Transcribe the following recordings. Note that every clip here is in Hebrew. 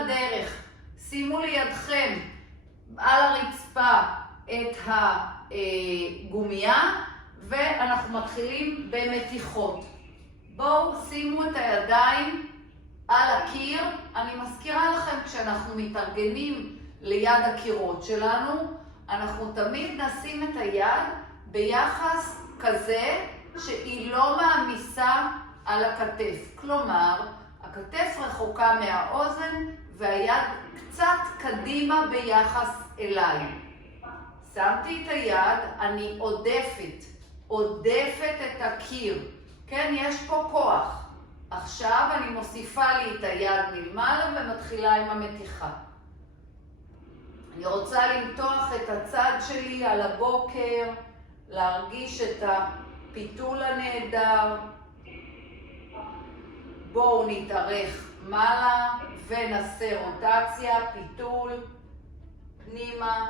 הדרך. שימו לידכם על הרצפה את הגומיה, ואנחנו מתחילים במתיחות. בואו שימו את הידיים על הקיר. אני מזכירה לכם, כשאנחנו מתארגנים ליד הקירות שלנו, אנחנו תמיד נשים את היד ביחס כזה שהיא לא מעמיסה על הכתף. כלומר, הכתף רחוקה מהאוזן והיד קצת קדימה ביחס אליי. שמתי את היד, אני עודפת את הקיר. כן, יש פה כוח. עכשיו אני מוסיפה לי את היד מלמעלה ומתחילה עם המתיחה. אני רוצה למתוח את הצד שלי על הבוקר, להרגיש את הפיתול הנהדר. בואו נתארך מעלה ונעשה רוטציה, פיתול, פנימה,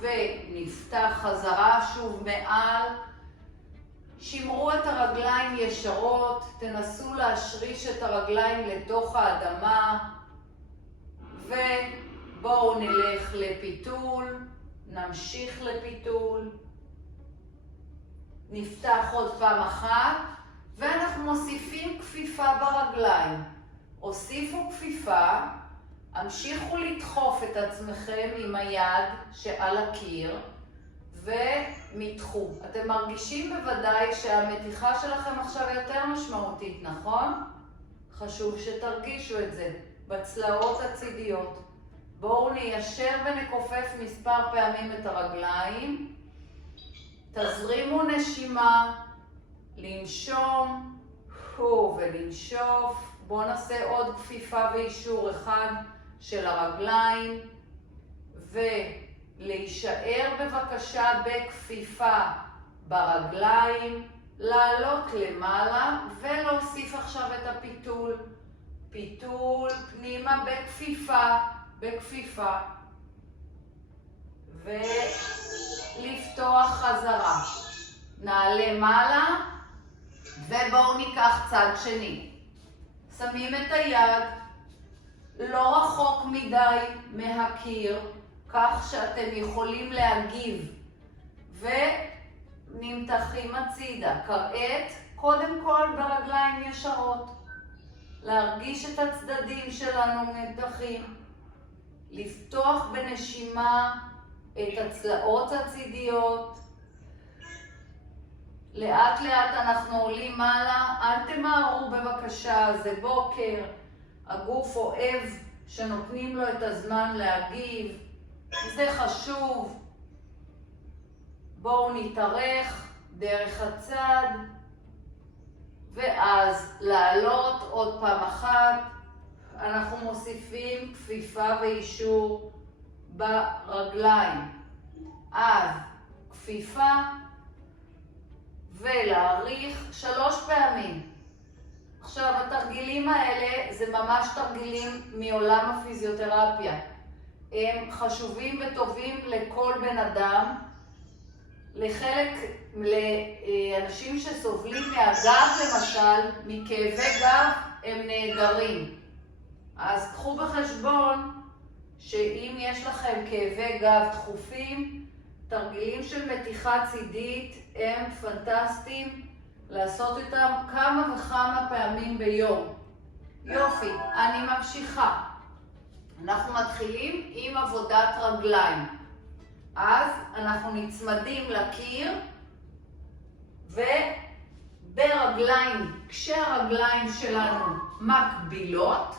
ונפתח חזרה שוב מעל. שמרו את הרגליים ישרות, תנסו להשריש את הרגליים לתוך האדמה, ובואו נלך לפיתול, נמשיך לפיתול. נפתח עוד פעם אחת, ואנחנו מוסיפים כפיפה ברגליים. הוסיפו כפיפה, המשיכו לדחוף את עצמכם עם היד שעל הקיר, ומתחו. אתם מרגישים בוודאי שהמתיחה שלכם עכשיו יותר משמעותית, נכון? חשוב שתרגישו את זה בצלעות הצידיות. בואו ניישר ונכופף מספר פעמים את הרגליים. תזרימו נשימה, לנשום ולנשוף. בואו נעשה עוד כפיפה ואישור אחד של הרגליים, ולהישאר בבקשה בכפיפה ברגליים, לעלות למעלה ולהוסיף עכשיו את הפיתול. פיתול פנימה בכפיפה, ולפתוח חזרה. נעלה מעלה, ובואו ניקח צד שני. שמים את היד לא רחוק מדי מהקיר, כך שאתם יכולים להגיב, ונמתחים הצידה. כעת, קודם כל ברגליים ישרות. להרגיש את הצדדים שלנו נמתחים. לפתוח בנשימה את הצלעות הצידיות. לאט לאט אנחנו עולים מעלה, אל תמהרו בבקשה, זה בוקר. הגוף אוהב שנותנים לו את הזמן להגיב, זה חשוב. בואו נתארך דרך הצד, ואז לעלות עוד פעם אחת. אנחנו מוסיפים כפיפה ואישור ברגליים. אז כפיפה ולהאריך 3 פעמים. עכשיו, התרגילים האלה זה ממש תרגילים מעולם הפיזיותרפיה. הם חשובים וטובים לכל בן אדם. לאנשים שסובלים מהגב למשל, מכאבי גב, הם נהדרים. אז קחו בחשבון שאם יש לכם כאבי גב תכופים, תרגילים של מתיחה צידית הם פנטסטיים לעשות אותם כמה וכמה פעמים ביום. יופי, אני ממשיכה. אנחנו מתחילים עם עבודת רגליים. אז אנחנו נצמדים לקיר, וברגליים, כשהרגליים שלנו מקבילות,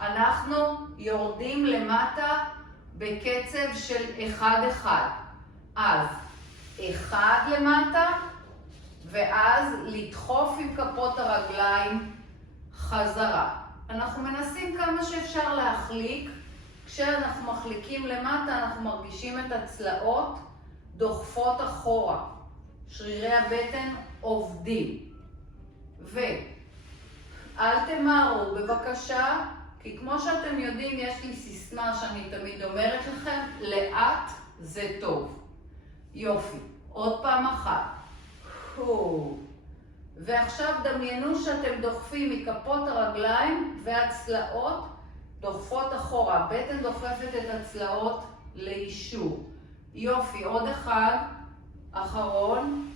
אנחנו יורדים למטה בקצב של 1-1. אז 1 למטה, ואז לדחוף עם כפות הרגליים חזרה. אנחנו מנסים כמה שאפשר להחליק. כשאנחנו מחליקים למטה, אנחנו מרגישים את הצלעות דוחפות אחורה. שרירי הבטן עובדים. ואל תמהרו בבקשה, כי כמו שאתם יודעים, יש לי סיסמה שאני תמיד אומרת לכם, לאט זה טוב. יופי. עוד פעם אחת. ועכשיו דמיינו שאתם דוחפים מכפות הרגליים והצלעות דוחפות אחורה, בטן דוחפת את הצלעות לאישור. יופי, עוד אחד, אחרון,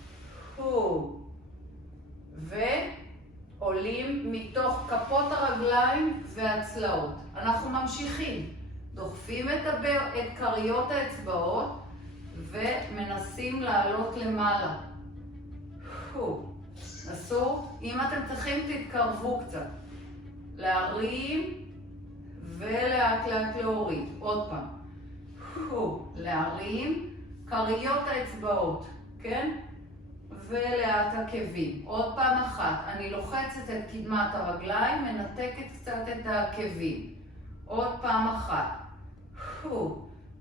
ועולים מתוך כפות הרגליים והצלעות. אנחנו ממשיכים, דוחפים את קריות האצבעות ומנסים לעלות למעלה. נסו, אם אתם צריכים תתקרבו קצת. להרים ולאט לאט להוריד. עוד פעם. להרים, קריות האצבעות, כן? ולאט עקבים. עוד פעם אחת. אני לוחצת את קדמת הרגליים, מנתקת קצת את העקבים. עוד פעם אחת.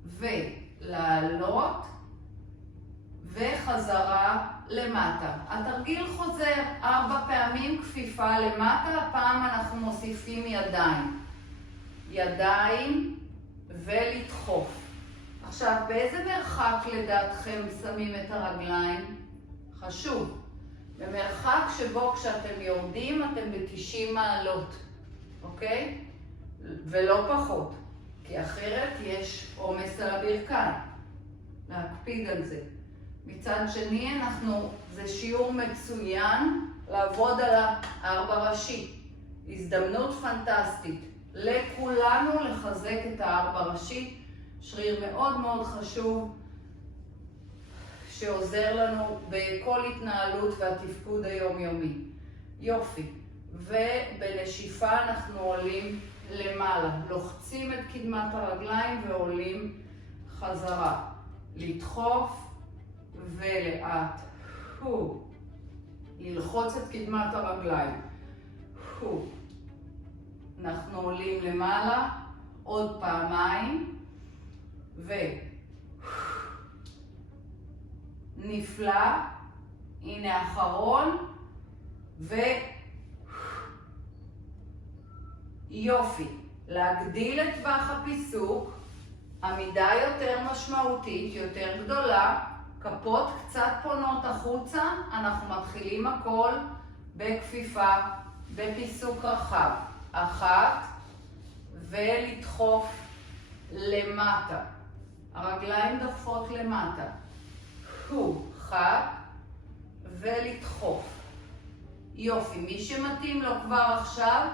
ולעלות וחזרה למטה. התרגיל חוזר 4 פעמים כפיפה למטה, הפעם אנחנו מוסיפים ידיים. ידיים ולדחוף. עכשיו, באיזה מרחק לדעתכם שמים את הרגליים? חשוב. במרחק שבו כשאתם יורדים אתם ב-90 מעלות, אוקיי? ולא פחות, כי אחרת יש עומס על הברכיים. להקפיד על זה. מצד שני, זה שיעור מצוין לעבוד על הארבע ראשי. הזדמנות פנטסטית לכולנו לחזק את הארבע ראשי. שריר מאוד מאוד חשוב שעוזר לנו בכל התנהלות והתפקוד היומיומי. יופי. ובנשיפה אנחנו עולים למעלה. לוחצים את קדמת הרגליים ועולים חזרה. לדחוף ולאט. ללחוץ את קדמת הרגליים. אנחנו עולים למעלה עוד פעמיים. נפלא. הנה האחרון. יופי. להגדיל את טווח הפיסוק. עמידה יותר משמעותית, יותר גדולה. כפות קצת פונות החוצה. אנחנו מתחילים הכל בכפיפה, בפיסוק רחב. 1 ולדחוף למטה. הרגליים דוחפות למטה. 1 ולדחוף. יופי, מי שמתאים לו כבר עכשיו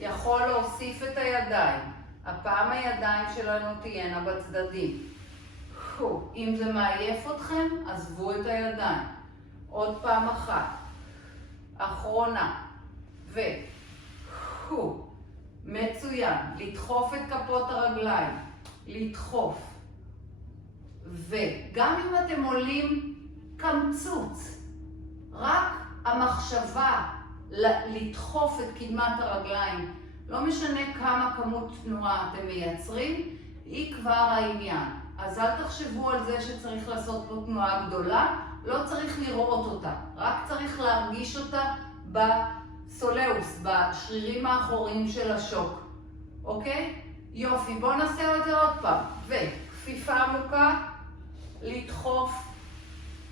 יכול להוסיף את הידיים. הפעם הידיים שלנו תהיינה בצדדים. אם זה מעייף אתכם, עזבו את הידיים. עוד פעם אחת. אחרונה. מצוין. לדחוף את כפות הרגליים. לדחוף. וגם אם אתם עולים קמצוץ, רק המחשבה לדחוף את קדמת הרגליים, לא משנה כמה כמות תנועה אתם מייצרים, היא כבר העניין. אז אל תחשבו על זה שצריך לעשות פה תנועה גדולה, לא צריך לראות אותה, רק צריך להרגיש אותה בסולאוס, בשרירים האחוריים של השוק. אוקיי? יופי, בואו נעשה את זה עוד פעם. וכפיפה עמוקה, לדחוף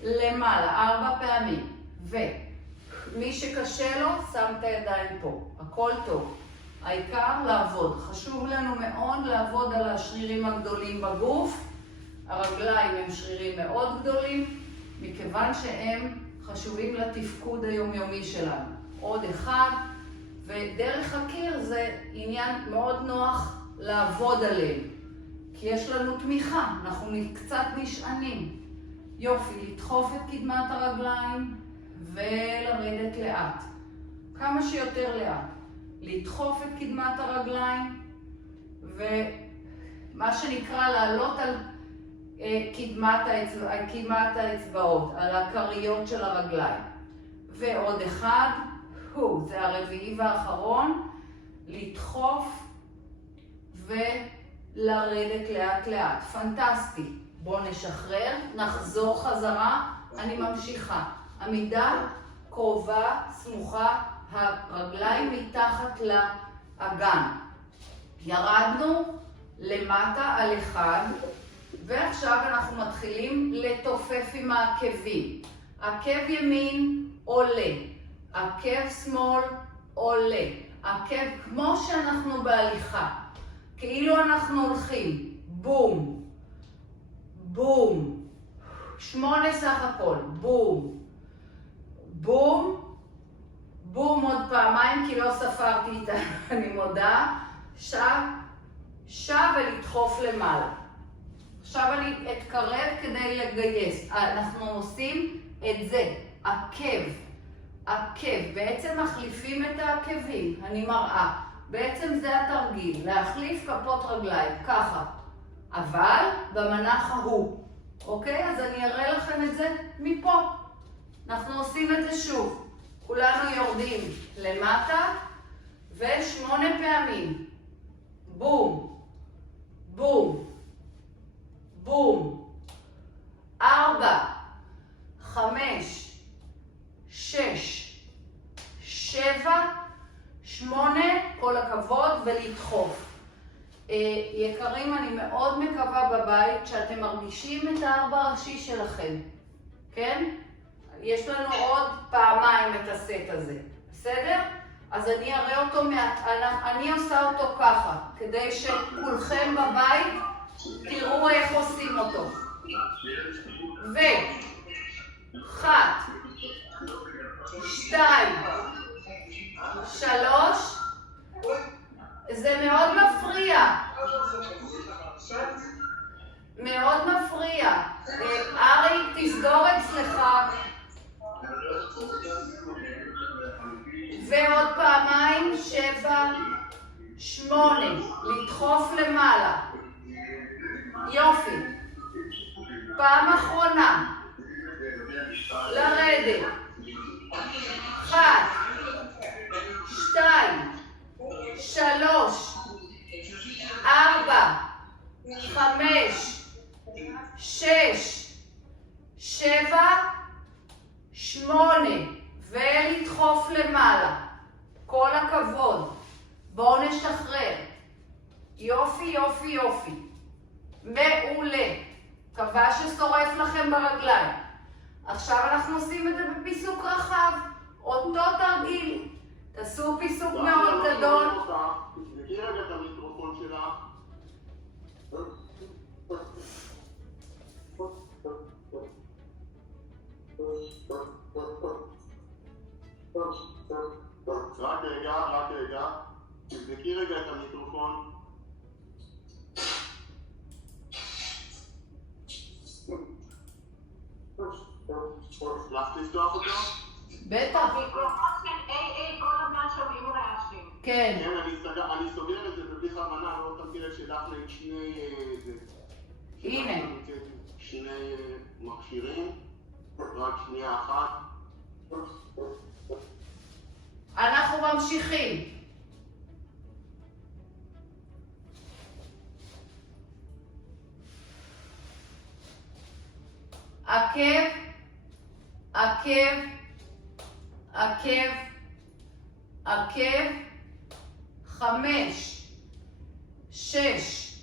למעלה, 4 פעמים. ומי שקשה לו, שם את הידיים פה. הכל טוב. העיקר לעבוד. חשוב לנו מאוד לעבוד על השרירים הגדולים בגוף. הרגליים הם שרירים מאוד גדולים, מכיוון שהם חשובים לתפקוד היומיומי שלנו. עוד אחד, ודרך הקיר זה עניין מאוד נוח לעבוד עליהם. כי יש לנו תמיכה, אנחנו קצת נשענים. יופי, לדחוף את קדמת הרגליים ולרדת לאט. כמה שיותר לאט. לדחוף את קדמת הרגליים ומה שנקרא לעלות על קדמת האצבעות, על הקריות של הרגליים. ועוד אחד, זה הרביעי והאחרון, לדחוף ולרדת לאט לאט. פנטסטי. בואו נשחרר, נחזור חזרה, אני ממשיכה. עמידה קרובה, סמוכה, הרגליים מתחת לאגן. ירדנו למטה על 1, ועכשיו אנחנו מתחילים לתופף עם העקבים. עקב ימין עולה, עקב שמאל עולה, עקב כמו שאנחנו בהליכה. כאילו אנחנו הולכים. בום, בום. 8 סך הכל. בום, בום, בום עוד פעמיים כי לא ספרתי איתה, אני מודה. שב ולדחוף למעלה. עכשיו אני אתקרב כדי לגייס. אנחנו עושים את זה, עקב. עקב, בעצם מחליפים את העקבים, אני מראה. בעצם זה התרגיל, להחליף כפות רגליים, ככה. אבל במנח ההוא. אוקיי? אז אני אראה לכם את זה מפה. אנחנו עושים את זה שוב. כולנו יורדים למטה, ו8 פעמים. בום, בום, בום. 4, 5, 6, 7, 8, כל הכבוד, ולדחוף. יקרים, אני מאוד מקווה בבית שאתם מרגישים את הארבע ראשי שלכם, כן? יש לנו עוד פעמיים את הסט הזה, בסדר? אז אני אראה אותו, אני עושה אותו ככה, כדי שכולכם בבית תראו איך עושים אותו. ו1, 2, 3, זה מאוד מפריע. מאוד מפריע. ארי, תסגור אצלך. ועוד פעמיים, 7, 8, לדחוף למעלה. יופי. פעם אחרונה. לרדת. 1, 2, 3, 4, 5, 6, 7, 8, ולדחוף למעלה. כל הכבוד. בואו נשחרר. יופי, יופי, יופי. מעולה. מקווה ששורף לכם ברגליים. עכשיו אנחנו עושים את זה בפיסוק רחב. אותו תרגיל. תעשו פיסוק מאוד גדול. תקראי רגע את המיקרופון שלך. רק רגע. תבדקי רגע את המיקרופון. הצלחת לפתוח אותו? בטח. כן. אני סוגר את זה בבלי כוונה, לא שמתי לב שדפנה עם שני... הנה. שני מכשירים, רק שנייה אחת. אנחנו ממשיכים. עקב, עקב, עקב, עקב, 5, 6,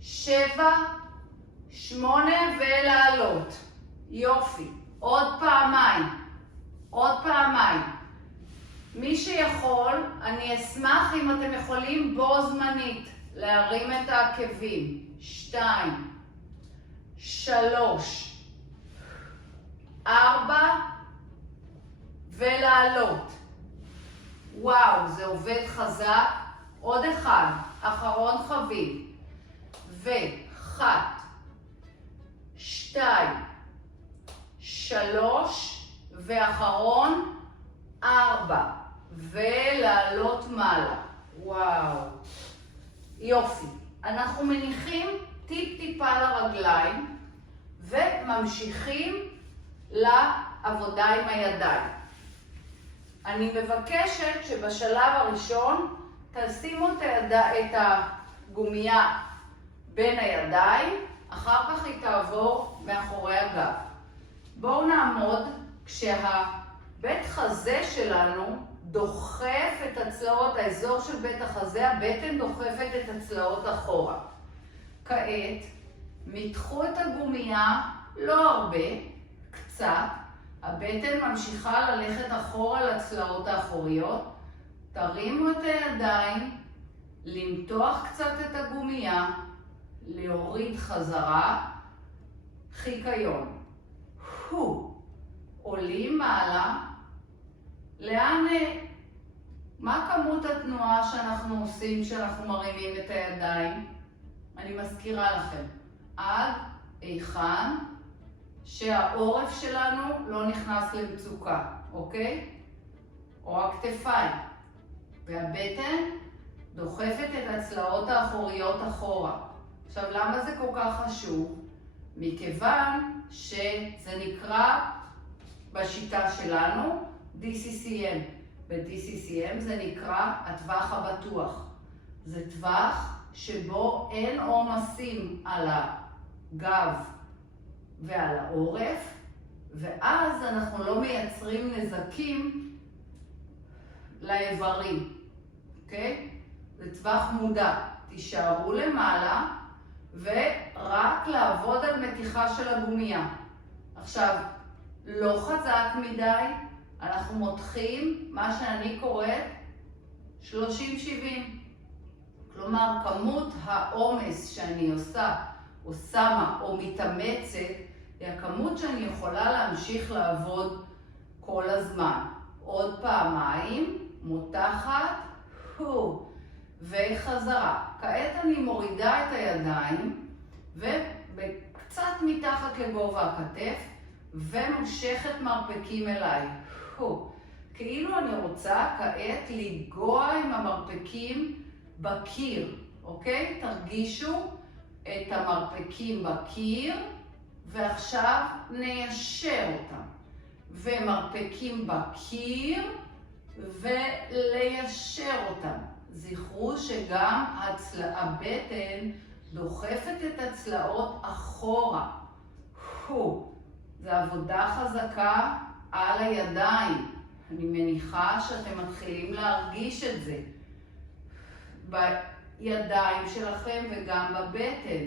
7, 8 ולעלות. יופי. עוד פעמיים. עוד פעמיים. מי שיכול, אני אשמח אם אתם יכולים בו זמנית להרים את העקבים. 2, 3, 4 ולעלות. וואו, זה עובד חזק. עוד אחד, אחרון חביב. 1, 2, 3 ואחרון 4 ולעלות מעלה. וואו. יופי. אנחנו מניחים טיפה לרגליים וממשיכים לעבודה עם הידיים. אני מבקשת שבשלב הראשון תשימו את הגומייה בין הידיים, אחר כך היא תעבור מאחורי הגב. בואו נעמוד כשהבית חזה שלנו דוחף את הצלעות, האזור של בית החזה, הבטן דוחפת את הצלעות אחורה. כעת, מתחו את הגומייה, לא הרבה, קצת. הבטן ממשיכה ללכת אחורה לצלעות האחוריות. תרימו את הידיים, למתוח קצת את הגומייה, להוריד חזרה, חיקיון. עולים מעלה. לאן, מה כמות התנועה שאנחנו עושים כשאנחנו מרימים את הידיים? אני מזכירה לכם, עד היכן שהעורף שלנו לא נכנס למצוקה, אוקיי? או הכתפיים. והבטן דוחפת את הצלעות האחוריות אחורה. עכשיו, למה זה כל כך חשוב? מכיוון שזה נקרא בשיטה שלנו DCCM. ב-DCCM זה נקרא הטווח הבטוח. זה טווח שבו אין עומסים על הגב ועל העורף, ואז אנחנו לא מייצרים נזקים לאיברים, אוקיי? זה טווח מודע. תישארו למעלה ורק לעבוד על מתיחה של הגומייה. עכשיו, לא חזק מדי, אנחנו מותחים מה שאני קוראת 30-70. כלומר, כמות העומס שאני או שמה או מתאמצת, היא הכמות שאני יכולה להמשיך לעבוד כל הזמן. עוד פעמיים, מותחת, וחזרה. כעת אני מורידה את הידיים, וקצת מתחת לגובה הכתף, ומושכת מרפקים אליי. כאילו אני רוצה כעת לגוע עם המרפקים בקיר, אוקיי? תרגישו את המרפקים בקיר, ועכשיו ניישר אותם. ומרפקים בקיר, וליישר אותם. זכרו שגם הבטן דוחפת את הצלעות אחורה. זה עבודה חזקה על הידיים. אני מניחה שאתם מתחילים להרגיש את זה בידיים שלכם וגם בבטן,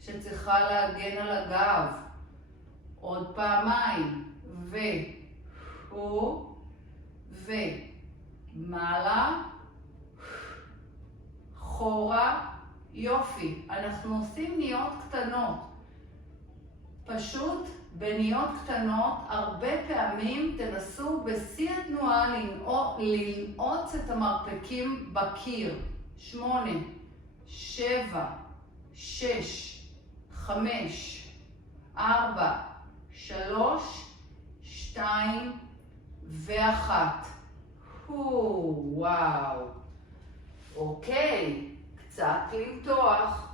שצריכה להגן על הגב. עוד פעמיים. ומעלה, חורה, יופי. אנחנו עושים ניות קטנות. פשוט בניות קטנות, הרבה פעמים תנסו בשיא התנועה לנעוץ את המרפקים בקיר. 8, 7, 6, 5, 4, 3, 2 ו1. וואו. אוקיי, קצת למתוח.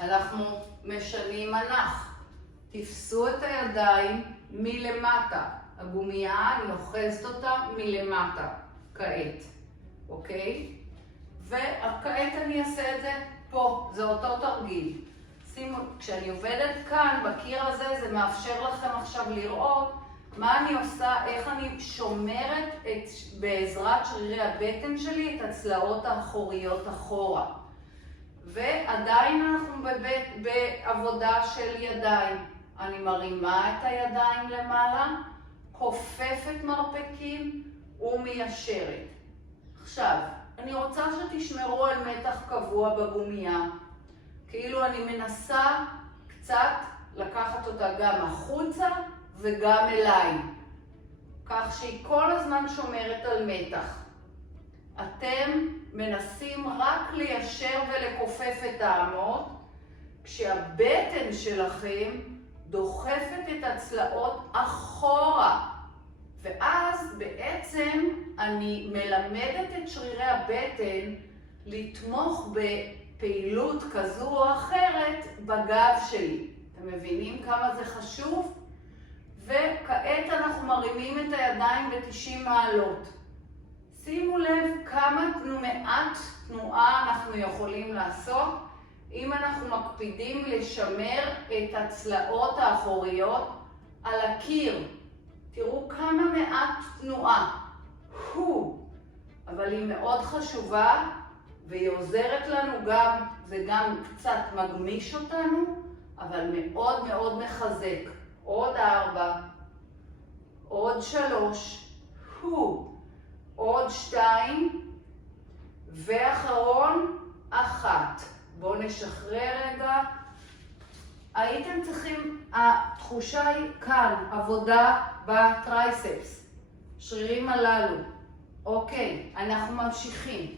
אנחנו משנים מנח. תפסו את הידיים מלמטה. הגומייה, אני אוחזת אותה מלמטה. כעת. אוקיי? וכעת אני אעשה את זה פה. זה אותו תרגיל. שימו, כשאני עובדת כאן, בקיר הזה, זה מאפשר לכם עכשיו לראות מה אני עושה, איך אני שומרת בעזרת שרירי הבטן שלי את הצלעות האחוריות אחורה. ועדיין אנחנו בעבודה של ידיים. אני מרימה את הידיים למעלה, כופפת מרפקים ומיישרת. עכשיו, אני רוצה שתשמרו על מתח קבוע בגומייה. כאילו אני מנסה קצת לקחת אותה גם החוצה וגם אליי. כך שהיא כל הזמן שומרת על מתח. אתם מנסים רק ליישר ולכופף את האמות, כשהבטן שלכם דוחפת את הצלעות אחורה. ואז בעצם אני מלמדת את שרירי הבטן לתמוך בפעילות כזו או אחרת בגב שלי. אתם מבינים כמה זה חשוב? וכעת אנחנו מרימים את הידיים ב-90 מעלות. שימו לב כמה מעט תנועה אנחנו יכולים לעשות אם אנחנו מקפידים לשמר את הצלעות האחוריות על הקיר. תראו כמה מעט תנועה. אבל היא מאוד חשובה והיא עוזרת לנו גם, זה גם קצת מגמיש אותנו, אבל מאוד מאוד מחזק. עוד 4, עוד 3, עוד 2 ואחרון, 1. בואו נשחרר רגע. הייתם צריכים, התחושה היא כאן, עבודה בטרייספס, שרירים הללו. אוקיי, אנחנו ממשיכים.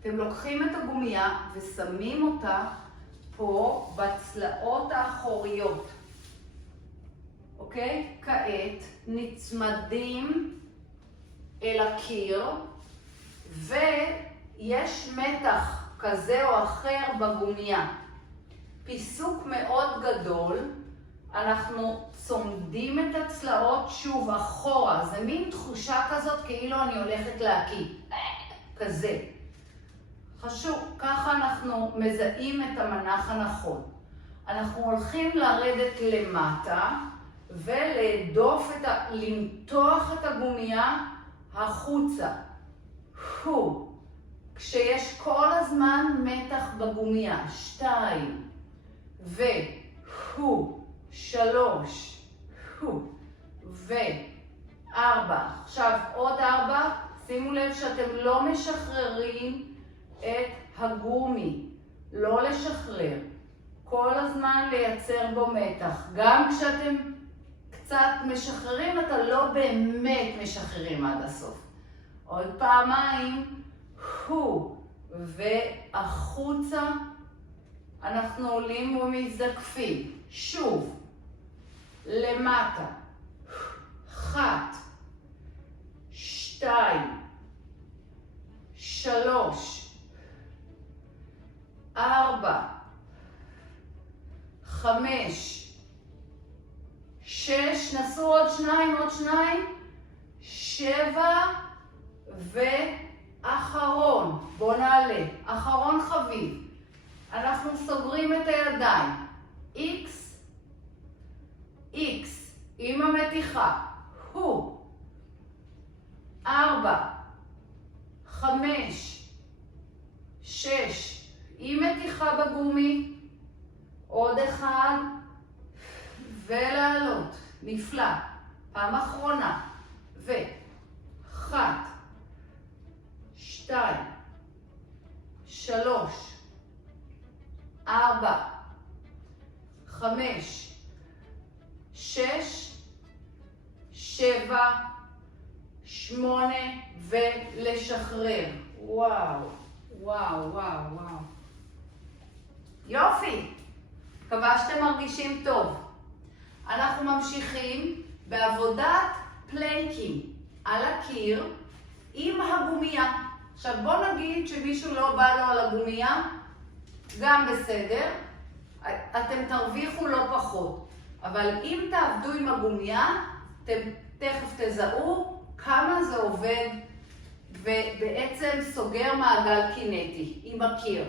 אתם לוקחים את הגומייה ושמים אותה פה בצלעות האחוריות. אוקיי? כעת נצמדים אל הקיר ויש מתח כזה או אחר בגומייה. פיסוק מאוד גדול, אנחנו צומדים את הצלעות שוב אחורה. זה מין תחושה כזאת כאילו אני הולכת להקיא. כזה. חשוב, ככה אנחנו מזהים את המנח הנכון. אנחנו הולכים לרדת למטה ולהדוף למתוח את הגומייה החוצה. כשיש כל הזמן מתח בגומייה. 2 3 ו4. עכשיו עוד 4. שימו לב שאתם לא משחררים את הגומי. לא לשחרר. כל הזמן לייצר בו מתח. גם כשאתם קצת משחררים, אתה לא באמת משחררים עד הסוף. עוד פעמיים. והחוצה אנחנו עולים ומזדקפים. שוב. למטה. 1 2 3 4 5 6, נסו עוד 2, עוד 2, 7 ואחרון. בואו נעלה. אחרון חביב. אנחנו סוגרים את הידיים. X, X, עם המתיחה. 4 5 6, עם מתיחה בגומי. עוד 1 ולעלות. נפלא. פעם אחרונה. 1 2 3 4 5 6 7 8 ולשחרר. וואו, וואו, וואו, וואו. יופי. מקווה שאתם מרגישים טוב. אנחנו ממשיכים בעבודת פלנקים על הקיר עם הגומייה. עכשיו בוא נגיד שמישהו לא בא לו על הגומייה, גם בסדר, אתם תרוויחו לא פחות. אבל אם תעבדו עם הגומייה, אתם תכף תזהו כמה זה עובד ובעצם סוגר מעגל קינטי עם הקיר.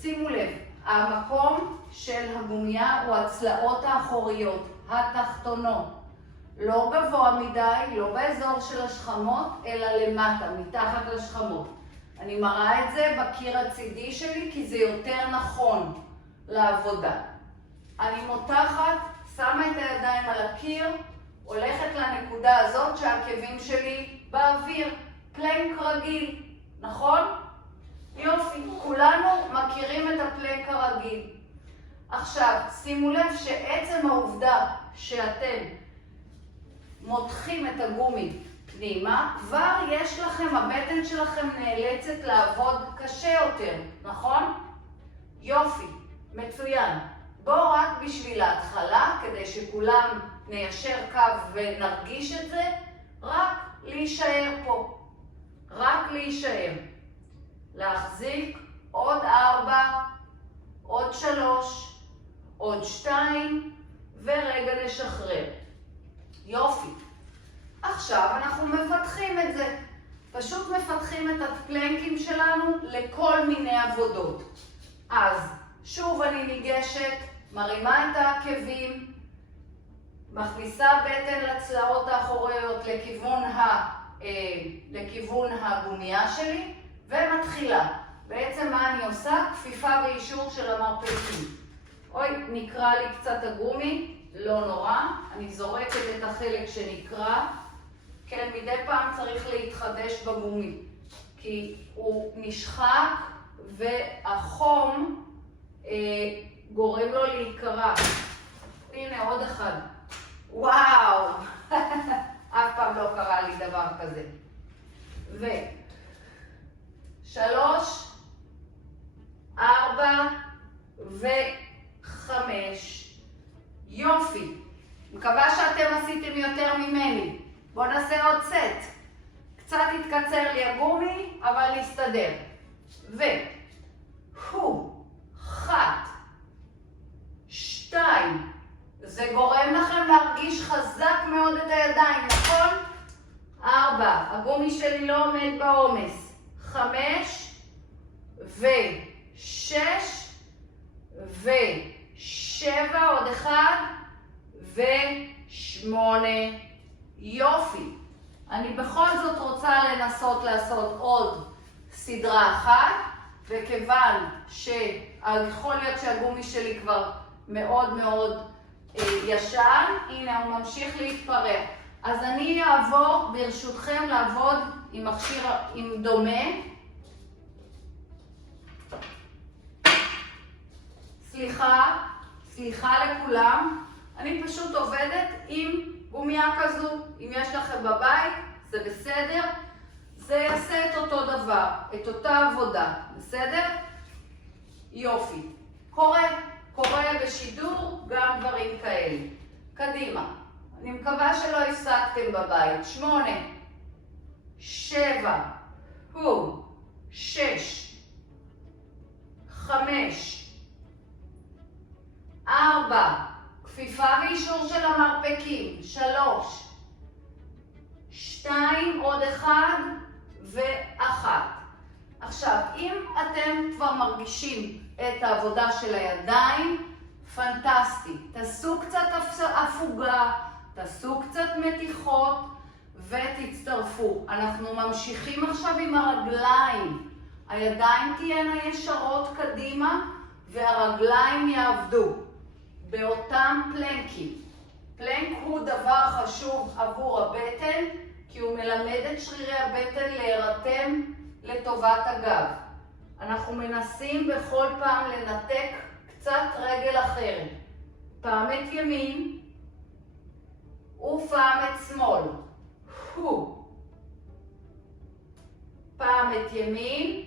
שימו לב, המקום של הגומייה הוא הצלעות האחוריות, התחתונות. לא גבוה מדי, לא באזור של השכמות, אלא למטה, מתחת לשכמות. אני מראה את זה בקיר הצידי שלי כי זה יותר נכון לעבודה. אני מותחת, שמה את הידיים על הקיר, הולכת לנקודה הזאת שהעקבים שלי באוויר. פלנק רגיל, נכון? יופי, כולנו מכירים את הפלנק הרגיל. עכשיו, שימו לב שעצם העובדה שאתם מותחים את הגומי פנימה, כבר יש לכם, הבטן שלכם נאלצת לעבוד קשה יותר, נכון? יופי, מצוין. בואו רק בשביל ההתחלה, כדי שכולם ניישר קו ונרגיש את זה, רק להישאר פה. רק להישאר. להחזיק עוד 4, עוד 3, עוד 2, ורגע לשחרר. יופי. עכשיו אנחנו מפתחים את זה. פשוט מפתחים את הפלנקים שלנו לכל מיני עבודות. אז שוב אני ניגשת, מרימה את העקבים, מכניסה בטן לצלעות האחוריות לכיוון הגומייה שלי, ומתחילה. בעצם מה אני עושה? כפיפה ואישור של המרפקים. אוי, נקרא לי קצת הגומי, לא נורא. אני זורקת את החלק שנקרא. כן, מדי פעם צריך להתחדש בגומי. כי הוא נשחק והחום גורם לו להיקרע. הנה עוד אחד. וואו! אף פעם לא קרה לי דבר כזה. 3, 4 ו5. יופי. מקווה שאתם עשיתם יותר ממני. בואו נעשה עוד סט. קצת התקצר לי הגומי, אבל להסתדר. 1, 2. זה גורם לכם להרגיש חזק מאוד את הידיים, נכון? 4. הגומי שלי לא עומד בעומס. 5 ו6 ו7, עוד 1 ו8. יופי. אני בכל זאת רוצה לנסות לעשות עוד סדרה אחת, וכיוון שיכול להיות שהגומי שלי כבר מאוד מאוד ישן, הנה הוא ממשיך להתפרע. אז אני אעבור ברשותכם לעבוד עם מכשיר עם דומה. סליחה לכולם. אני פשוט עובדת עם גומיה כזו. אם יש לכם בבית, זה בסדר. זה יעשה את אותו דבר, את אותה עבודה, בסדר? יופי. קורה בשידור גם דברים כאלה. קדימה. אני מקווה שלא הפסקתם בבית. 8, 7, 6, 5, 4, כפיפה ואישור של המרפקים. 3, 2, עוד 1 ו1. עכשיו, אם אתם כבר מרגישים את העבודה של הידיים, פנטסטי. תעשו קצת הפוגה, תעשו קצת מתיחות ותצטרפו. אנחנו ממשיכים עכשיו עם הרגליים. הידיים תהיינה ישרות קדימה והרגליים יעבדו באותם פלנקים. פלנק הוא דבר חשוב עבור הבטן, כי הוא מלמד את שרירי הבטן להירתם לטובת הגב. אנחנו מנסים בכל פעם לנתק קצת רגל אחרת. פעם את ימין ופעם את שמאל. פעם את ימין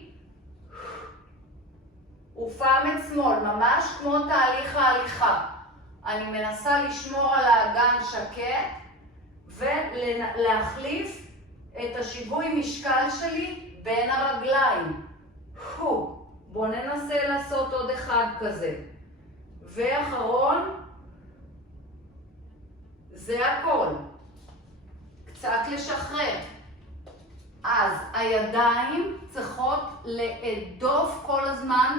ופעם את שמאל, ממש כמו תהליך ההליכה. אני מנסה לשמור על האגן שקט ולהחליף את השיווי משקל שלי בין הרגליים. בואו ננסה לעשות עוד אחד כזה. ואחרון, זה הכל. קצת לשחרר. אז הידיים צריכות להדוף כל הזמן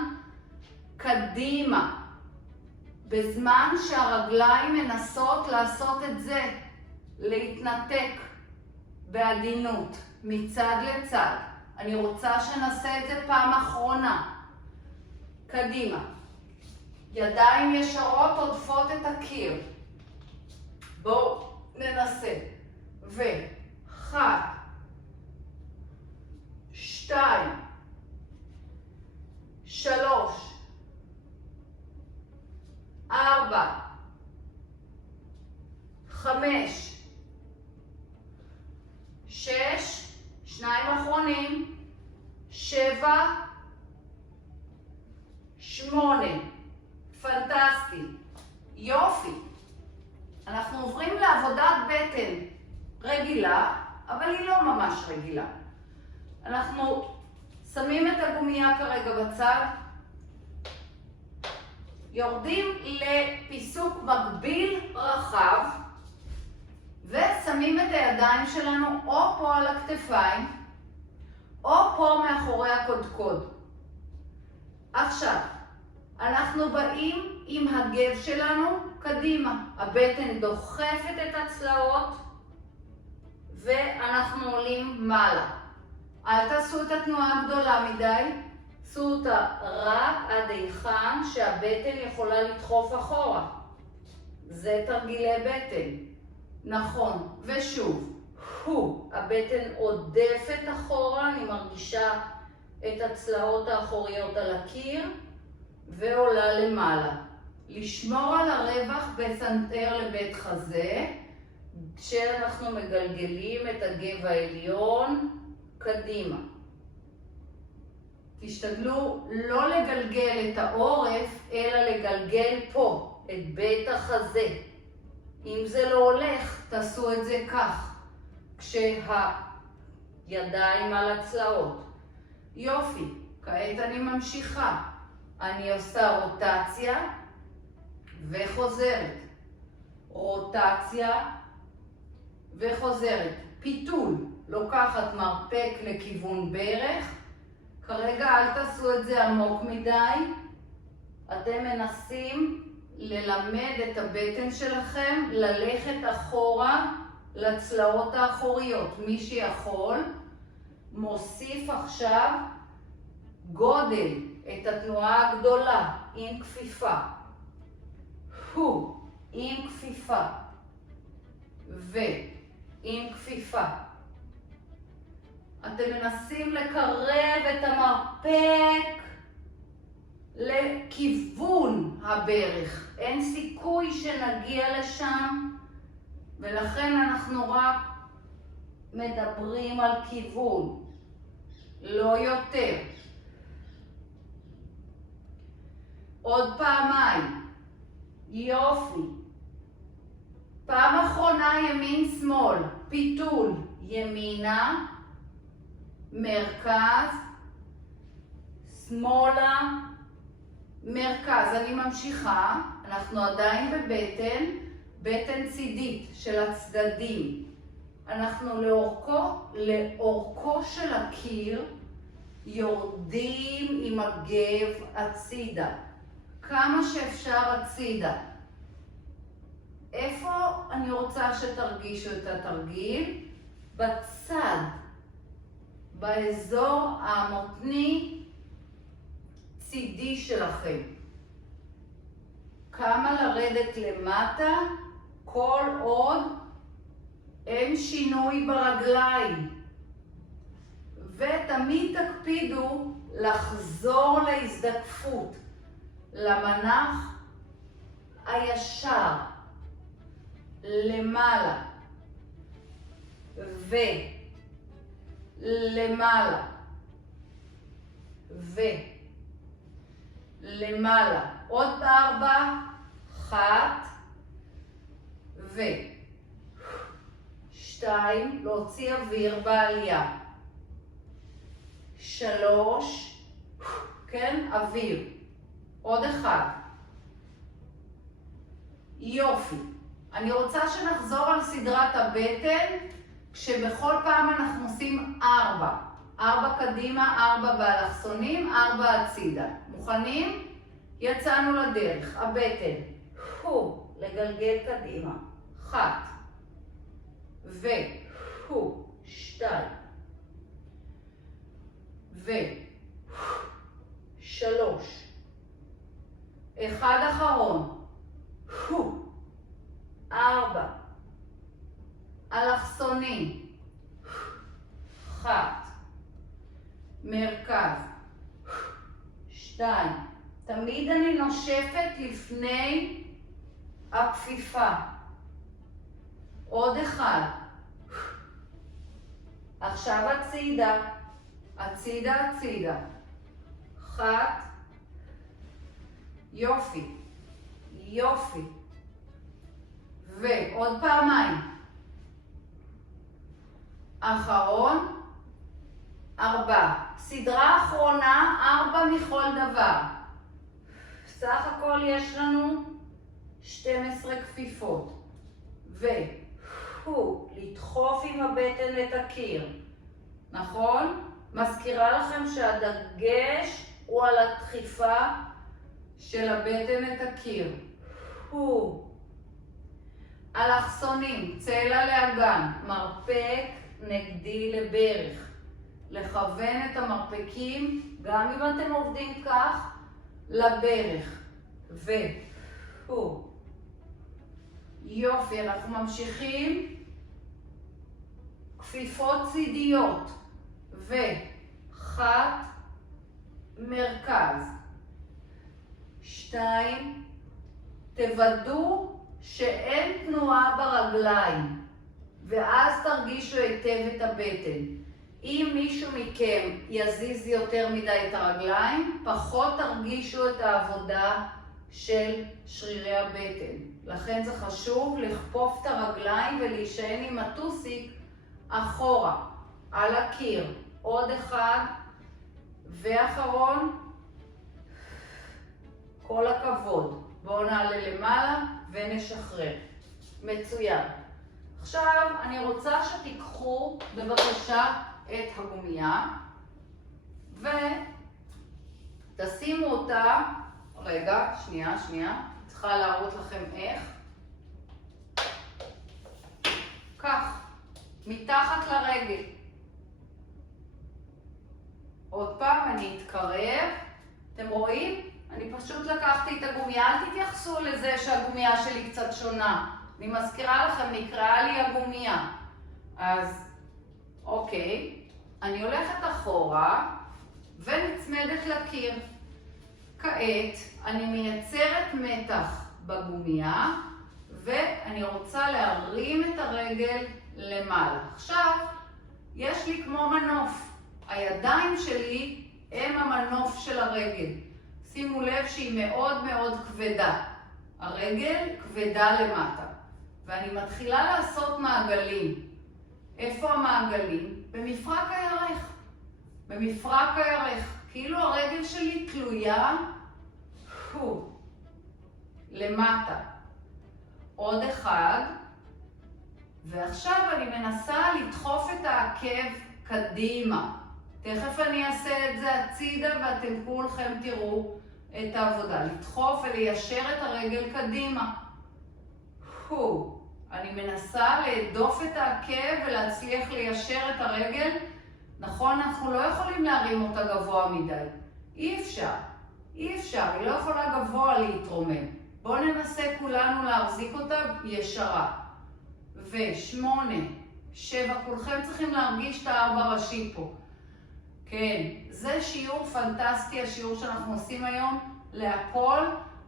קדימה, בזמן שהרגליים מנסות לעשות את זה, להתנתק בעדינות מצד לצד. אני רוצה שנעשה את זה פעם אחרונה. קדימה. ידיים ישרות עודפות את הקיר. בואו ננסה. 1, 2, 3, 4, 5, 6, 2 אחרונים, 7, 8. פנטסטי. יופי. אנחנו עוברים לעבודת בטן רגילה, אבל היא לא ממש רגילה. אנחנו שמים את הגומייה כרגע בצד, יורדים לפיסוק מקביל רחב, ושמים את הידיים שלנו או פה על הכתפיים, או פה מאחורי הקודקוד. עכשיו, אנחנו באים עם הגב שלנו קדימה. הבטן דוחפת את הצלעות, ואנחנו עולים מעלה. אל תעשו את התנועה הגדולה מדי, עשו אותה רק עד היכן שהבטן יכולה לדחוף אחורה. זה תרגילי בטן. נכון, ושוב. הבטן עודפת אחורה, אני מרגישה את הצלעות האחוריות על הקיר, ועולה למעלה. לשמור על הרווח בסנטר לבית חזה, כשאנחנו מגלגלים את הגב העליון קדימה. תשתדלו לא לגלגל את העורף, אלא לגלגל פה, את בית החזה. אם זה לא הולך, תעשו את זה כך, כשהידיים על הצלעות. יופי, כעת אני ממשיכה. אני עושה רוטציה וחוזרת. רוטציה וחוזרת. פיתול, לוקחת מרפק לכיוון ברך. כרגע אל תעשו את זה עמוק מדי. אתם מנסים ללמד את הבטן שלכם ללכת אחורה לצלעות האחוריות. מי שיכול מוסיף עכשיו גודל, את התנועה הגדולה עם כפיפה. עם כפיפה ועם כפיפה. אתם מנסים לקרב את המרפק לכיוון הברך. אין סיכוי שנגיע לשם, ולכן אנחנו רק מדברים על כיוון, לא יותר. עוד פעמיים. יופי. פעם אחרונה ימין-שמאל. פיתול. ימינה. מרכז. שמאלה. מרכז. אני ממשיכה. אנחנו עדיין בבטן. בטן צידית של הצדדים. אנחנו לאורכו של הקיר יורדים עם הגב הצידה. כמה שאפשר הצידה. איפה אני רוצה שתרגישו את התרגיל? בצד, באזור המותני צידי שלכם. כמה לרדת למטה, כל עוד אין שינוי ברגליים. ותמיד תקפידו לחזור להזדקפות, למנח הישר, למעלה ולמעלה ולמעלה. עוד 4, 1 ו2, להוציא אוויר בעלייה. 3, כן, אוויר. עוד 1. יופי. אני רוצה שנחזור על סדרת הבטן, כשבכל פעם אנחנו עושים 4. 4 קדימה, 4 באלכסונים, 4 הצידה. מוכנים? יצאנו לדרך. הבטן. לגלגל קדימה. 1. 2. 3. 1 אחרון. 4. אלכסונים. 1. מרכז. 2. תמיד אני נושפת לפני הכפיפה. עוד 1. עכשיו הצידה. הצידה. 1. יופי. ועוד פעמיים. אחרון. 4. סדרה אחרונה, 4 מכל דבר. סך הכל יש לנו 12 כפיפות. לדחוף עם הבטן את הקיר. נכון? מזכירה לכם שהדגש הוא על הדחיפה של הבטן את הקיר. אלכסונים, צלע לאגן, מרפק נגדי לברך. לכוון את המרפקים, גם אם אתם עובדים כך, לברך. יופי, אנחנו ממשיכים. כפיפות צידיות וחת מרכז. 2. תוודאו שאין תנועה ברגליים, ואז תרגישו היטב את הבטן. אם מישהו מכם יזיז יותר מדי את הרגליים, פחות תרגישו את העבודה של שרירי הבטן. לכן זה חשוב לכפוף את הרגליים ולהישען עם הטוסיק אחורה, על הקיר. עוד אחד ואחרון. כל הכבוד. בואו נעלה למעלה ונשחרר. מצוין. עכשיו אני רוצה שתיקחו בבקשה את הגומייה ותשימו אותה, רגע, שנייה, צריכה להראות לכם איך. כך, מתחת לרגל. עוד פעם, אני אתקרב. אתם רואים? אני פשוט לקחתי את הגומייה, אל תתייחסו לזה שהגומייה שלי קצת שונה. אני מזכירה לכם, נקראה לי הגומייה. אז, אוקיי, אני הולכת אחורה ונצמדת לקיר. כעת אני מייצרת מתח בגומייה ואני רוצה להרים את הרגל למעלה. עכשיו, יש לי כמו מנוף. הידיים שלי הם המנוף של הרגל. שימו לב שהיא מאוד מאוד כבדה. הרגל כבדה למטה. ואני מתחילה לעשות מעגלים. איפה המעגלים? במפרק הירך. במפרק הירך. כאילו הרגל שלי תלויה למטה. עוד אחד. ועכשיו אני מנסה לדחוף את העקב קדימה. תכף אני אעשה את זה הצידה ואתם כולכם תראו את העבודה. לדחוף וליישר את הרגל קדימה. אני מנסה להדוף את העקב ולהצליח ליישר את הרגל. נכון, אנחנו לא יכולים להרים אותה גבוה מדי. אי אפשר, היא לא יכולה גבוה להתרומם. בואו ננסה כולנו להחזיק אותה ישרה. 8, 7, כולכם צריכים להרגיש את הארבע ראשי פה. כן, זה שיעור פנטסטי, השיעור שאנחנו עושים היום להכל,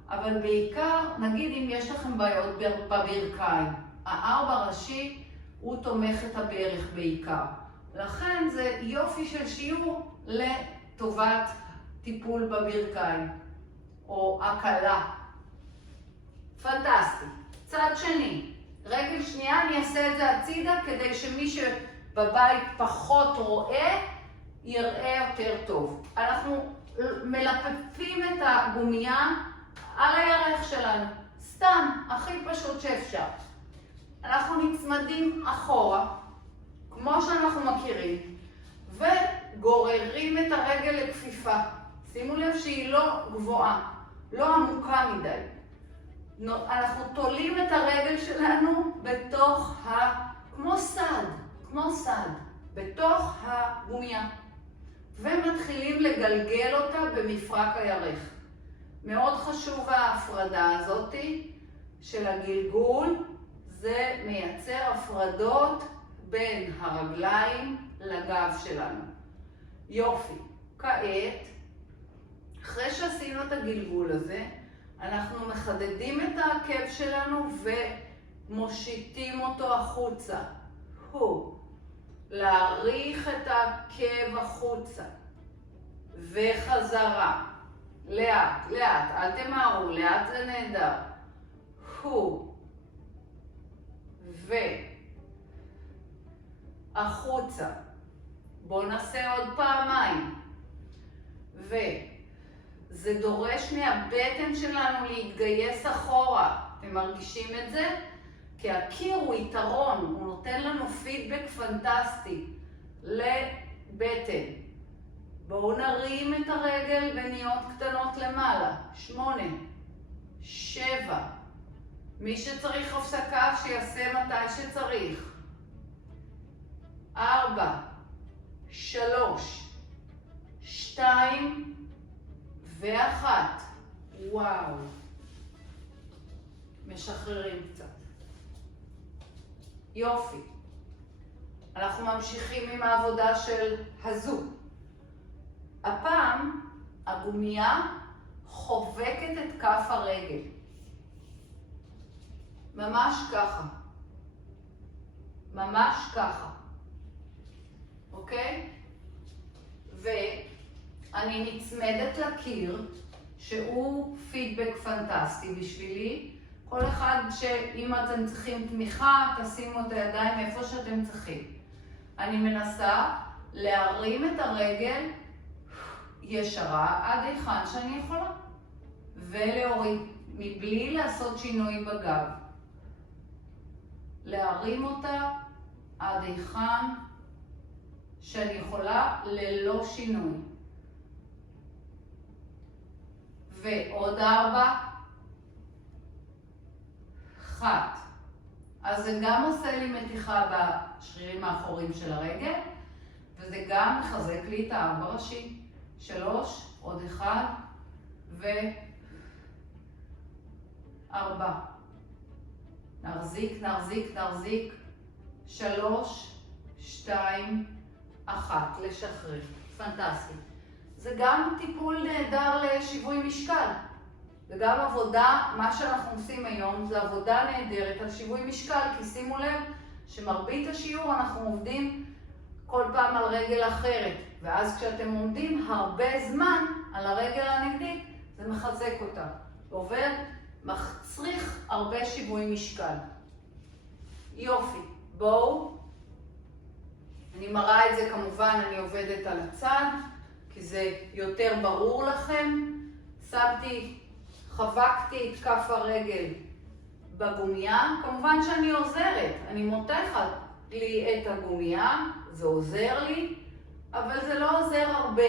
אבל בעיקר, נגיד אם יש לכם בעיות בברכיים, הארבע ראשי הוא תומך את הברך בעיקר. לכן זה יופי של שיעור לטובת טיפול בברכיים, או הקלה. פנטסטי. צד שני, רגל שנייה, אני אעשה את זה הצידה כדי שמי שבבית פחות רואה, יראה יותר טוב. אנחנו מלפפים את הגומייה על הירך שלנו. סתם, הכי פשוט שאפשר. אנחנו נצמדים אחורה, כמו שאנחנו מכירים, וגוררים את הרגל לכפיפה. שימו לב שהיא לא גבוהה, לא עמוקה מדי. אנחנו תולים את הרגל שלנו בתוך כמו סד, בתוך הגומייה. ומתחילים לגלגל אותה במפרק הירך. מאוד חשוב ההפרדה הזאת של הגלגול, זה מייצר הפרדות בין הרגליים לגב שלנו. יופי. כעת, אחרי שעשינו את הגלגול הזה, אנחנו מחדדים את העקב שלנו ומושיטים אותו החוצה. להאריך את העקב החוצה. וחזרה. לאט, לאט. אל תמהרו, לאט זה נהדר. החוצה. בואו נעשה עוד פעמיים. זה דורש מהבטן שלנו להתגייס אחורה. אתם מרגישים את זה? כי הקיר הוא יתרון, הוא נותן לנו פידבק פנטסטי לבטן. בואו נרים את הרגל בניות קטנות למעלה. 8, 7. מי שצריך הפסקה שיעשה מתי שצריך. 4, 3, 2 ו1. וואו. משחררים קצת. יופי. אנחנו ממשיכים עם העבודה של הזוג. הפעם הגומייה חובקת את כף הרגל. ממש ככה. ממש ככה. אוקיי? ואני נצמדת לקיר, שהוא פידבק פנטסטי בשבילי. כל אחד שאם אתם צריכים תמיכה, תשימו את הידיים איפה שאתם צריכים. אני מנסה להרים את הרגל ישרה עד היכן שאני יכולה. ולהוריד, מבלי לעשות שינוי בגב. להרים אותה עד היכן שאני יכולה ללא שינוי. ועוד 4. 1. אז זה גם עושה לי מתיחה בשרירים האחוריים של הרגל, וזה גם מחזק לי את הארבע ראשי. 3, עוד 1, ו4. נחזיק, נחזיק, נחזיק. 3, 2, 1. לשחרר. פנטסטי. זה גם טיפול נהדר לשיווי משקל. וגם עבודה, מה שאנחנו עושים היום זה עבודה נהדרת על שיווי משקל, כי שימו לב שמרבית השיעור אנחנו עובדים כל פעם על רגל אחרת, ואז כשאתם עומדים הרבה זמן על הרגל הנגדית, זה מחזק אותה. עובד, מצריך הרבה שיווי משקל. יופי, בואו. אני מראה את זה כמובן, אני עובדת על הצד, כי זה יותר ברור לכם. חבקתי את כף הרגל בגומייה, כמובן שאני עוזרת, אני מותחת לי את הגומייה, זה עוזר לי, אבל זה לא עוזר הרבה.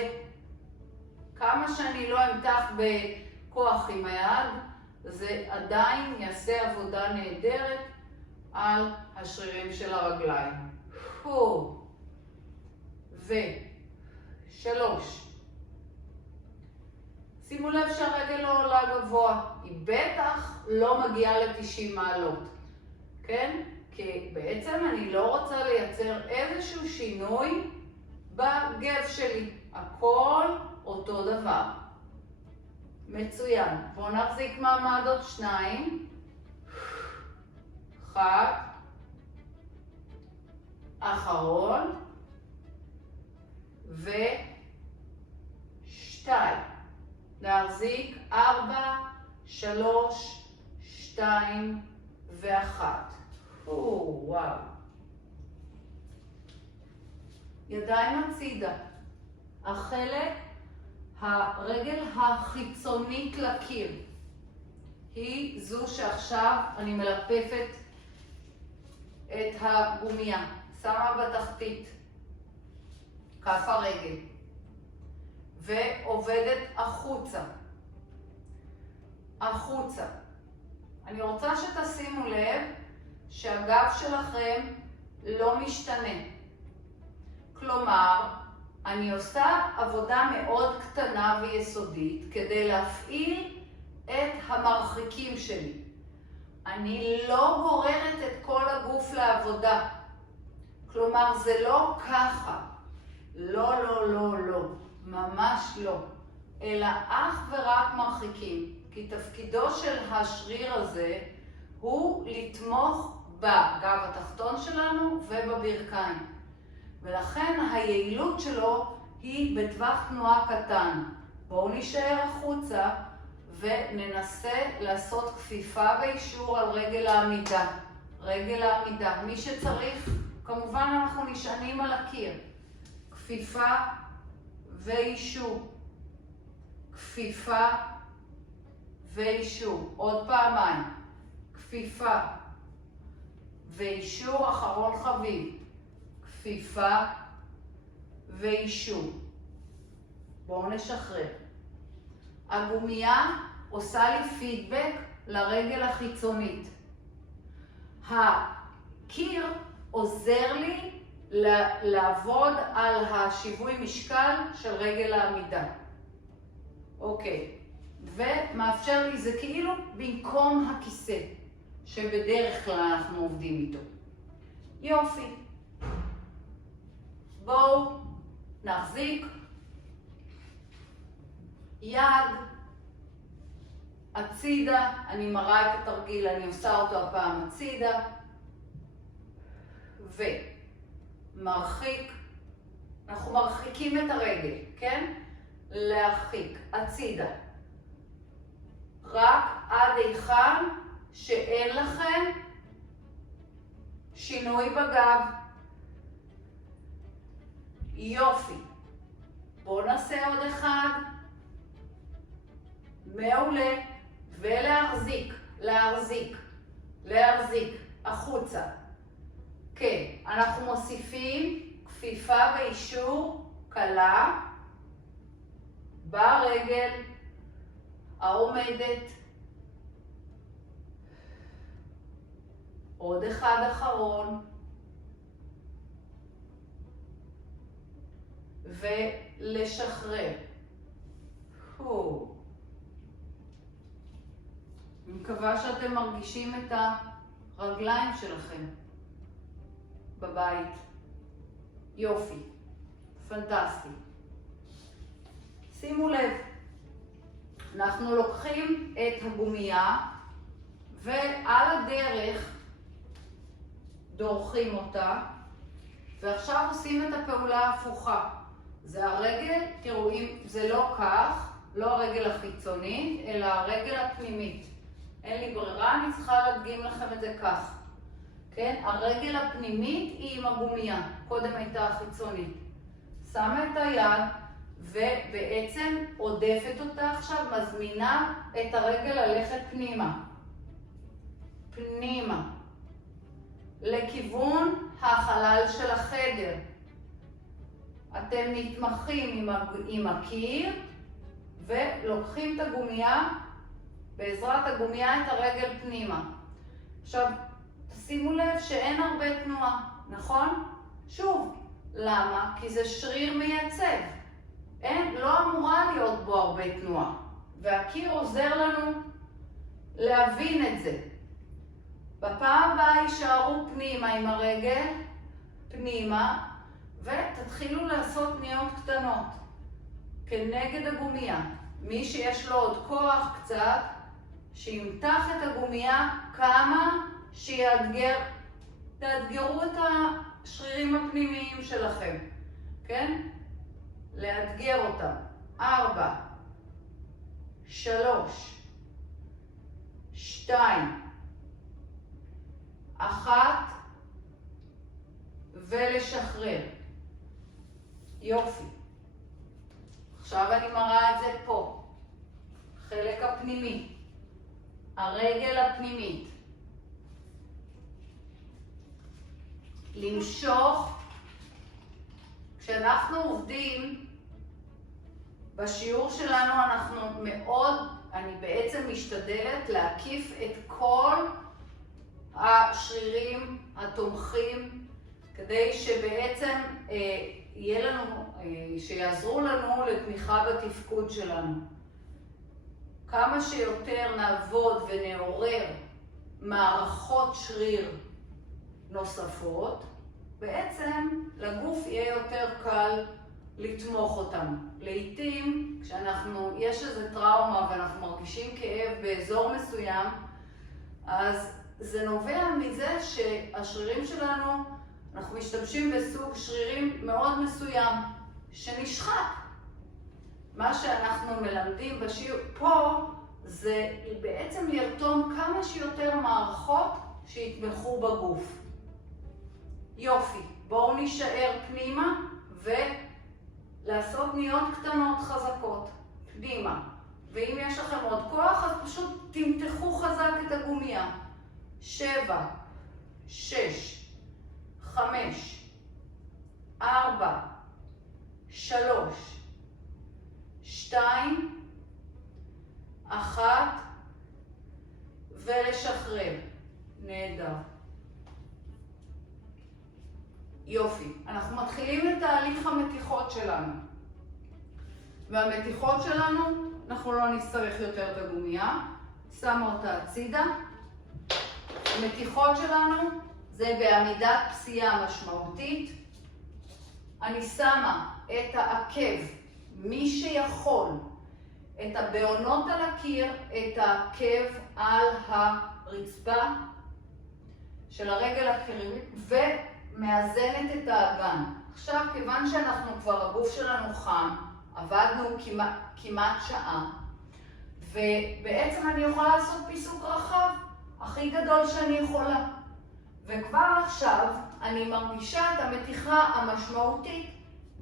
כמה שאני לא אמתח בכוח עם היד, זה עדיין יעשה עבודה נהדרת על השרירים של הרגליים. 3. שימו לב שהרגל לא עולה גבוה, היא בטח לא מגיעה ל-90 מעלות, כן? כי בעצם אני לא רוצה לייצר איזשהו שינוי בגב שלי. הכל אותו דבר. מצוין. בואו נחזיק מעמד עוד 2. 1. אחרון. 2. להחזיק 4, 3, 2 ו1. וואו. ידיים הצידה. הרגל החיצונית לקיר היא זו שעכשיו אני מלפפת את הגומייה. שמה בתחתית כף הרגל. ועובדת החוצה. החוצה. אני רוצה שתשימו לב שהגב שלכם לא משתנה. כלומר, אני עושה עבודה מאוד קטנה ויסודית כדי להפעיל את המרחיקים שלי. אני לא גוררת את כל הגוף לעבודה. כלומר, זה לא ככה. לא, לא, לא, לא. ממש לא. אלא אך ורק מרחיקים. כי תפקידו של השריר הזה הוא לתמוך בגב התחתון שלנו ובברכיים. ולכן היעילות שלו היא בטווח תנועה קטן. בואו נשאר החוצה וננסה לעשות כפיפה ואישור על רגל העמידה. רגל העמידה. מי שצריך, כמובן אנחנו נשענים על הקיר. כפיפה ואישור. כפיפה ואישור. עוד פעמיים. כפיפה ואישור אחרון חביב. כפיפה ואישור. בואו נשחרר. הגומייה עושה לי פידבק לרגל החיצונית. הקיר עוזר לי לעבוד על השיווי משקל של רגל העמידה. אוקיי. ומאפשר לי, זה כאילו במקום הכיסא שבדרך כלל אנחנו עובדים איתו. יופי. בואו נחזיק יד הצידה, אני מראה את התרגיל, אני עושה אותו הפעם הצידה, ומרחיק, אנחנו מרחיקים את הרגל, כן? להרחיק, הצידה. רק עד היכן שאין לכם שינוי בגב. יופי. בואו נעשה עוד אחד. מעולה. ולהחזיק, להחזיק, להחזיק, החוצה. כן, אנחנו מוסיפים כפיפה ואישור קלה ברגל העומדת. עוד אחד אחרון. ולשחרר. אני מקווה שאתם מרגישים את הרגליים שלכם בבית. יופי. פנטסטי. שימו לב. אנחנו לוקחים את הגומייה ועל הדרך דורכים אותה, ועכשיו עושים את הפעולה ההפוכה. זה הרגל, תראו, אם זה לא כך, לא הרגל החיצונית, אלא הרגל הפנימית. אין לי ברירה, אני צריכה להדגים לכם את זה כך. כן? הרגל הפנימית היא עם הגומייה, קודם הייתה החיצונית. שמה את היד ובעצם עודפת אותה עכשיו, מזמינה את הרגל ללכת פנימה. פנימה. לכיוון החלל של החדר. אתם נתמכים עם הקיר ולוקחים את הגומייה, בעזרת הגומייה את הרגל פנימה. עכשיו, שימו לב שאין הרבה תנועה, נכון? שוב, למה? כי זה שריר מייצב. לא אמורה להיות בו הרבה תנועה. והקיר עוזר לנו להבין את זה. בפעם הבאה יישארו פנימה עם הרגל, פנימה, ותתחילו לעשות פניות קטנות כנגד הגומייה. מי שיש לו עוד כוח קצת, שימתח את הגומייה כמה תאתגרו את השרירים הפנימיים שלכם, כן? לאתגר אותם. 4, 3, 2, 1, ולשחרר. יופי. עכשיו אני מראה את זה פה. חלק הפנימי. הרגל הפנימית. למשוך. כשאנחנו עובדים, בשיעור שלנו אני בעצם משתדלת להקיף את כל השרירים התומכים, כדי שבעצם שיעזרו לנו לתמיכה בתפקוד שלנו. כמה שיותר נעבוד ונעורר מערכות שריר נוספות, בעצם לגוף יהיה יותר קל לתמוך אותם. לעתים, יש איזו טראומה ואנחנו מרגישים כאב באזור מסוים, אז זה נובע מזה שהשרירים שלנו, אנחנו משתמשים בסוג שרירים מאוד מסוים, שנשחק. מה שאנחנו מלמדים בשיעור פה, זה בעצם לרתום כמה שיותר מערכות שיתמכו בגוף. יופי, בואו נשאר פנימה ולעשות פניות קטנות חזקות, פנימה. ואם יש לכם עוד כוח, אז פשוט תמתחו חזק את הגומייה. 7, 6, 5, 4, 3, 2, 1, ולשחרר. נהדר. יופי. אנחנו מתחילים את תהליך המתיחות שלנו. והמתיחות שלנו, אנחנו לא נצטרך יותר את הגומייה. שמה אותה הצידה. המתיחות שלנו זה בעמידת פסיעה משמעותית. אני שמה את העקב, מי שיכול, את הבעונות על הקיר, את העקב על הרצפה של הרגל הקדמית ומאזנת את האגן. עכשיו, כיוון שאנחנו כבר, הגוף שלנו חם, עבדנו כמעט שעה, ובעצם אני יכולה לעשות פיסוק רחב, הכי גדול שאני יכולה. וכבר עכשיו אני מרגישה את המתיחה המשמעותית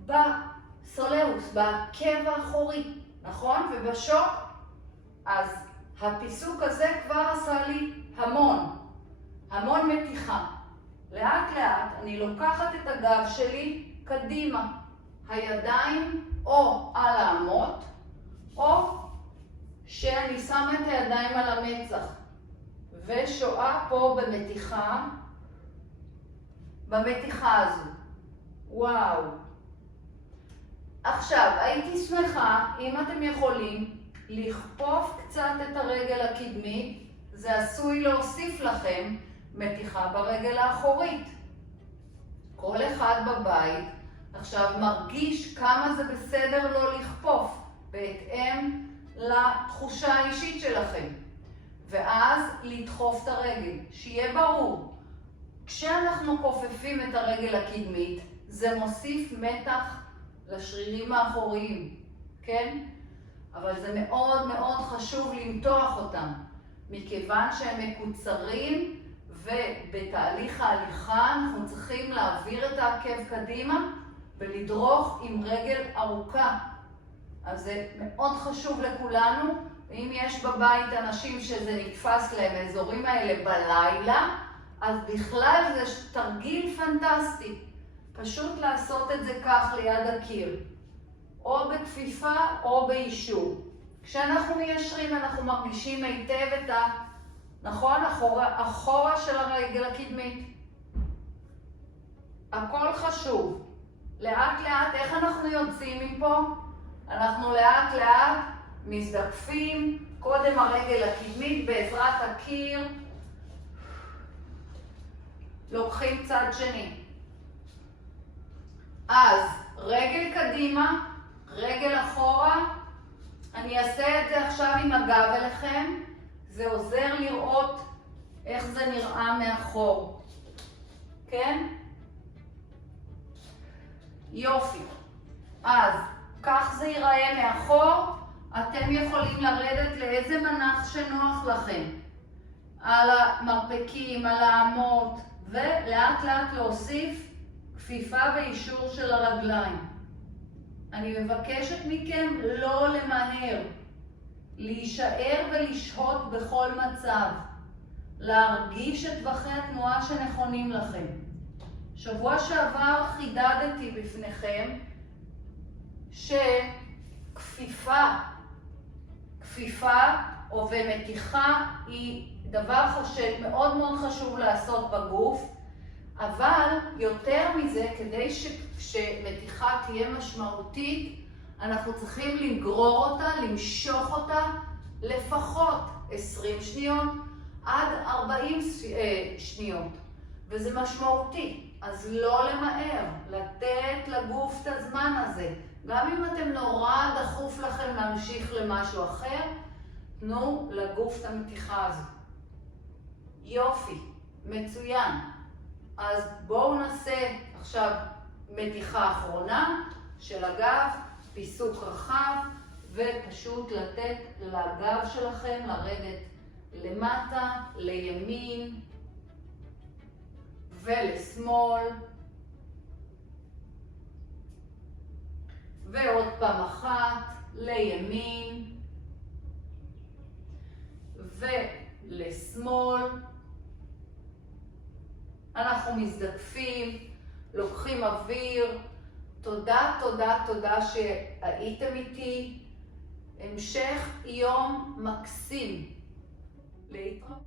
בסולאוס, בעקב האחורי, נכון? ובשוק, אז הפיסוק הזה כבר עשה לי המון מתיחה. לאט לאט אני לוקחת את הגב שלי קדימה, הידיים או על האמות, או שאני שמה את הידיים על המצח, ושואה פה במתיחה הזו. וואו. עכשיו, הייתי שמחה אם אתם יכולים לכפוף קצת את הרגל הקדמית, זה עשוי להוסיף לכם מתיחה ברגל האחורית. כל אחד בבית עכשיו מרגיש כמה זה בסדר לא לכפוף, בהתאם לתחושה האישית שלכם. ואז לדחוף את הרגל, שיהיה ברור. כשאנחנו כופפים את הרגל הקדמית, זה מוסיף מתח לשרירים האחוריים, כן? אבל זה מאוד מאוד חשוב למתוח אותם, מכיוון שהם מקוצרים, ובתהליך ההליכה אנחנו צריכים להעביר את העקב קדימה ולדרוך עם רגל ארוכה. אז זה מאוד חשוב לכולנו. ואם יש בבית אנשים שזה נתפס להם האזורים האלה בלילה, אז בכלל זה תרגיל פנטסטי. פשוט לעשות את זה כך ליד הקיר, או בכפיפה או באישור. כשאנחנו מיישרים אנחנו מרגישים היטב את נכון? אחורה של הרגל הקדמית. הכל חשוב. לאט לאט, איך אנחנו יוצאים מפה? אנחנו לאט לאט מזדקפים, קודם הרגל הקדמית בעזרת הקיר, לוקחים צד שני. אז רגל קדימה, רגל אחורה, אני אעשה את זה עכשיו עם הגב אליכם, זה עוזר לראות איך זה נראה מאחור, כן? יופי. אז כך זה ייראה מאחור, אתם יכולים לרדת לאיזה מנח שנוח לכם, על המרפקים, על האמות, ולאט לאט להוסיף כפיפה ואישור של הרגליים. אני מבקשת מכם לא למהר, להישאר ולשהות בכל מצב, להרגיש את טווחי התנועה שנכונים לכם. שבוע שעבר חידדתי בפניכם שכפיפה או ומתיחה היא דבר מאוד מאוד חשוב לעשות בגוף, אבל יותר מזה, כדי שמתיחה תהיה משמעותית, אנחנו צריכים לגרור אותה, למשוך אותה לפחות 20 שניות עד 40 שניות. וזה משמעותי, אז לא למהר, לתת לגוף את הזמן הזה. גם אם אתם נורא דחוף לכם להמשיך למשהו אחר, תנו לגוף את המתיחה הזו. יופי, מצוין. אז בואו נעשה עכשיו מתיחה אחרונה של הגב, פיסוק רחב, ופשוט לתת לגב שלכם לרדת למטה, לימין ולשמאל. ועוד פעם אחת, לימין ולשמאל. אנחנו מזדקפים, לוקחים אוויר. תודה, תודה, תודה שהייתם איתי. המשך יום מקסים. להתראות.